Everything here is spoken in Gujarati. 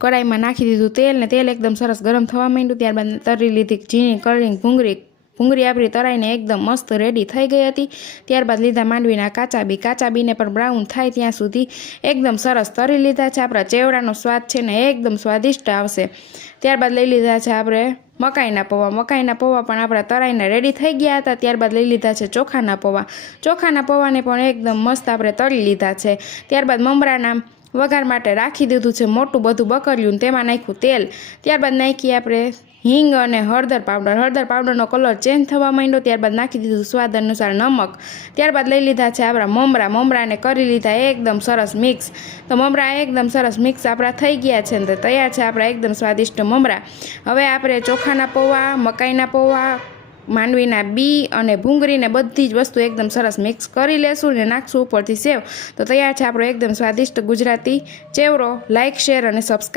કડાઈમાં નાખી દીધું તેલ ને તેલ એકદમ સરસ ગરમ થવા માંડ્યું. ત્યારબાદ તરી લીધી ઝીણી કળી ભૂંગળી ભૂંગળી આપણી તરાઈને એકદમ મસ્ત રેડી થઈ ગઈ હતી. ત્યારબાદ લીધા માંડવીના કાચા બી, કાચા બીને પણ બ્રાઉન થાય ત્યાં સુધી એકદમ સરસ તરી લીધા છે. આપણા ચેવડાનો સ્વાદ છે ને એકદમ સ્વાદિષ્ટ આવશે. ત્યારબાદ લઈ લીધા છે આપણે મકાઈના પૌવા. મકાઈના પૌવા પણ આપણા તરાઈને રેડી થઈ ગયા હતા. ત્યારબાદ લઈ લીધા છે ચોખાના પૌવા. ચોખાના પૌવાને પણ એકદમ મસ્ત આપણે તળી લીધા છે. ત્યારબાદ મમરાના વઘાર માટે રાખી દીધું છે, મોટું બધું બકર્યું તેમાં નાખ્યું તેલ. ત્યારબાદ નાખી આપણે હિંગ અને હળદર પાવડર. હળદર પાવડરનો કલર ચેન્જ થવા માંડ્યો, ત્યારબાદ નાખી દીધું સ્વાદ અનુસાર નમક. ત્યારબાદ લઈ લીધા છે આપણા મમરા. મમરાને કરી લીધા એકદમ સરસ મિક્સ તો મમરા એકદમ સરસ મિક્સ આપણા થઈ ગયા છે ને તૈયાર છે આપણા એકદમ સ્વાદિષ્ટ મમરા. હવે આપણે ચોખાના પૌવા, મકાઈના પૌવા માંડવીના બી અને ભૂંગળીને બધી જ વસ્તુ એકદમ સરસ મિક્સ કરી લેશું ને નાખશું ઉપરથી સેવ. તો તૈયાર છે આપણો એકદમ સ્વાદિષ્ટ ગુજરાતી ચેવરો. લાઇક શેર અને સબસ્ક્રાઈબ